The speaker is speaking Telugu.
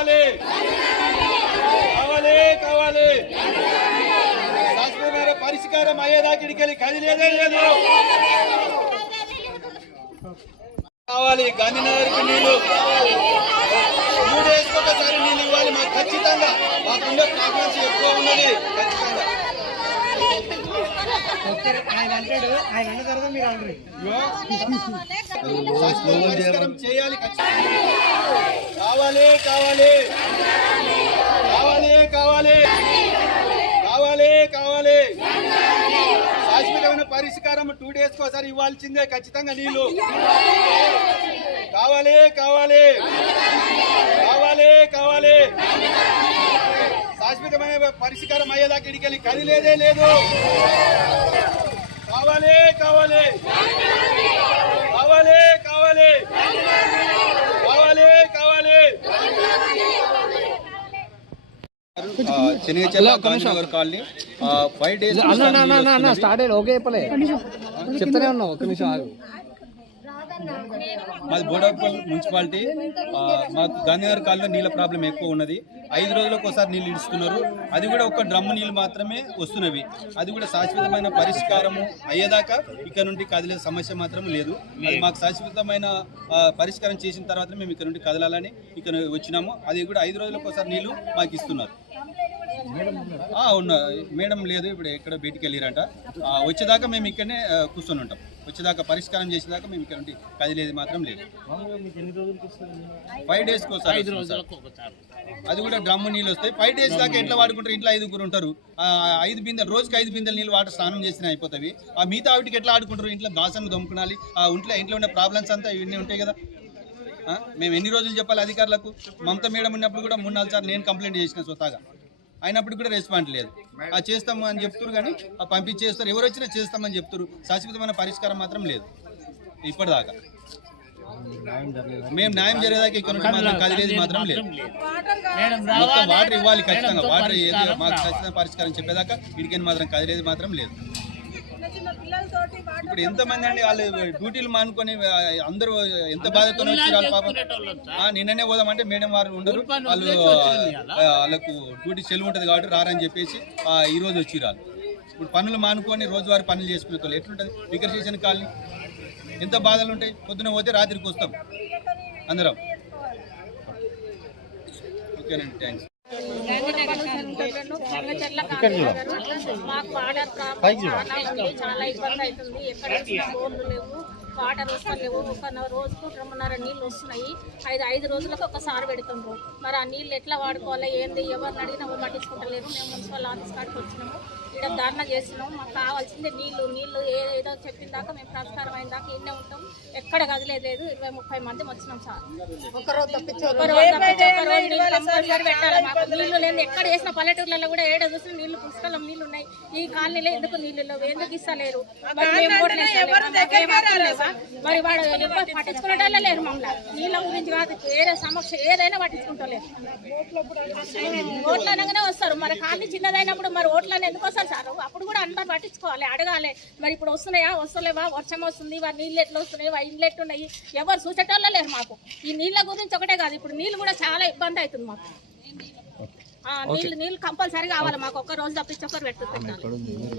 కావాలి. కావాలి కావాలి. శాశ్వతమైన పరిష్కారం అయ్యేదాకా కదిలేదే లేదు. కావాలి గాంధీనగర్కి నీళ్ళు మూడు డేస్కి ఒకసారి నీళ్ళు ఇవ్వాలి మాకు ఖచ్చితంగా. మాకుండే ప్రాబ్లమ్స్ ఎక్కువ ఉన్నది. ఆయన అంటాడు ఆయన అన్న తర్వాత మీరు అంటారు. శాశ్వత పరిష్కారం చేయాలి కావాలి కావాలి. కావాలి కావాలి. కావాలి కావాలి. శాశ్వతమైన పరిష్కారం టూ డేస్ ఒకసారి ఇవ్వాల్సిందే ఖచ్చితంగా నీళ్ళు కావాలి కావాలి. కావాలి కావాలి. శాశ్వతమైన పరిష్కారం అయ్యేదాకా ఇడికెళ్ళి కదిలేదే లేదు కావాలి కావాలి. కావాలి కావాలి. కావాలి కావాలి. కాలనీ ఫైవ్ డేస్ స్టార్ట్ అయ్యి ఓకే చెప్పలే. చెప్తానే ఉన్నావు ఒక్క నిమిషం ఆగు. మాది బోడాపల్ మున్సిపాలిటీ. మాకు గాంధీనగర్ కాలంలో నీళ్ళ ప్రాబ్లం ఎక్కువ ఉన్నది. ఐదు రోజులకు ఒకసారి నీళ్ళు ఇస్తున్నారు అది కూడా ఒక డ్రమ్ము నీళ్ళు మాత్రమే వస్తున్నవి. అది కూడా శాశ్వతమైన పరిష్కారము అయ్యేదాకా ఇక్కడ నుండి కదిలే సమస్య మాత్రం లేదు. అది మాకు శాశ్వతమైన పరిష్కారం చేసిన తర్వాత మేము ఇక్కడ నుండి కదలాలని ఇక్కడ వచ్చినాము. అది కూడా ఐదు రోజులకు ఒకసారి నీళ్ళు మాకు ఇస్తున్నారు. ఉన్నా మేడం లేదు ఇప్పుడు ఎక్కడ బయటికి వెళ్ళారంట. వచ్చేదాకా మేము ఇక్కడనే కూర్చొని ఉంటాం. వచ్చేదాకా పరిష్కారం చేసేదాకా మేము ఇక్కడ నుండి కదిలేది మాత్రం లేదు. ఫైవ్ డేస్కి ఒకసారి. అది కూడా డ్రమ్ము నీళ్ళు వస్తాయి. ఫైవ్ డేస్ దాకా ఎట్లా వాడుకుంటారు? ఇంట్లో ఐదుగురు ఉంటారు. ఆ, ఐదు బిందెలు రోజుకి ఐదు బిందెలు నీళ్ళు వాటర్ స్నానం చేసిన అయిపోతాయి. ఆ మిగతా వాటికి ఎట్లా ఆడుకుంటారు? ఇంట్లో బాసన్లు దొమ్ముకునాలి. ఆ ఇంట్లో ఇంట్లో ఉండే ప్రాబ్లమ్స్ అంతా ఇవన్నీ ఉంటాయి కదా. ఆ, మేము ఎన్ని రోజులు చెప్పాలి అధికారులకు? మమతా మేడం ఉన్నప్పుడు కూడా మూడు నాలుగు సార్లు నేను కంప్లైంట్ చేసిన స్వతహాగా. అయినప్పుడు కూడా రెస్పాండ్ లేదు. ఆ చేస్తాము అని చెప్తారు కానీ ఆ పంపించేస్తారు. ఎవరు వచ్చినా చేస్తామని చెప్తారు శాశ్వతమైన పరిష్కారం మాత్రం లేదు. ఇప్పటిదాకా. మేము న్యాయం జరిగేదాకా ఇక్కడ కదిలేది మాత్రం లేదు. మొత్తం వాటర్ ఇవ్వాలి ఖచ్చితంగా. వాటర్ ఏదో మాకు ఖచ్చితంగా పరిష్కారం చెప్పేదాకా ఇడికని మాత్రం కదిలేది మాత్రం లేదు. ఇప్పుడు ఎంతమంది అండి వాళ్ళు డ్యూటీలు మానుకొని అందరూ ఎంత బాధతో నిన్ననే పోదామంటే మేడం వారు ఉండరు. వాళ్ళు వాళ్ళకు డ్యూటీ సెలవు ఉంటుంది కాబట్టి రారని చెప్పేసి ఆ, ఈ రోజు వచ్చి రాదు ఇప్పుడు పనులు మానుకొని రోజువారీ పనులు చేసుకునే వాళ్ళు ఎట్లుంటుంది? Weaker section colony. ఎంత బాధలు ఉంటాయి? పొద్దున పోతే రాత్రికి వస్తాం. అందరం. ఓకేనండి థ్యాంక్స్. మాకు వాటర్ చాలా ఇబ్బంది అవుతుంది. ఎక్కడ బోర్లు లేవు వాటర్ వస్తలేవు. ఒక రోజుకు రెండున్నర నీళ్ళు వస్తున్నాయి. ఐదు ఐదు రోజులకు ఒకసారి పెడుతుండ్రు. మరి ఆ నీళ్ళు ఎట్లా వాడుకోవాలి ఏంది? ఎవరిని అడిగినా పట్టించుకుంటలేరు. మేము మున్సిపల్ ఆఫీస్ కాడికి వచ్చినాము. ఇక్కడ ధారణ చేస్తున్నాము మాకు కావాల్సింది నీళ్ళు నీళ్ళు ఏ ఏదో చెప్పిన దాకా మేము పరిష్కారం అయిన దాకా ఇన్నే ఉంటాం. ఎక్కడ కదిలేదు ఇరవై ముప్పై మంది వచ్చినాం సార్. నీళ్ళు లేదు ఎక్కడ చేసిన పల్లెటూర్లలో కూడా ఏడ చూసిన నీళ్ళు పుష్కలం నీళ్ళు ఉన్నాయి. ఈ కాలనీలో ఎందుకు నీళ్ళు లేవు? ఎందుకు ఇస్తలేరు? మరి వాడు ఎవరు పట్టించుకునేటోళ్ళే లేరు మమ్మల్ని. నీళ్ళ గురించి కాదు. వేరే సమక్ష ఏదైనా పట్టించుకుంటలేరు ఓట్లు అనగానే వస్తారు. మరి కాలనీ చిన్నదైనప్పుడు మరి ఓట్లని ఎందుకు వస్తారు సార్ అప్పుడు కూడా అందరు పట్టించుకోవాలి. అడగాలి. మరి ఇప్పుడు వస్తున్నాయా? వస్తలేవా? వర్షం వస్తుంది. వారి నీళ్ళు ఎట్లా వస్తున్నాయి? వారి ఇండ్లు ఎట్లున్నాయి? ఎవరు చూసేటోళ్ళే లేరు మాకు. ఈ నీళ్ళ గురించి ఒకటే కాదు. ఇప్పుడు నీళ్ళు కూడా చాలా ఇబ్బంది అవుతుంది మాకు. ఆ, నీళ్ళు నీళ్ళు కంపల్సరీ కావాలి మాకు. ఒక్క రోజు తప్పించి ఒకరు పెట్టుకుంటాను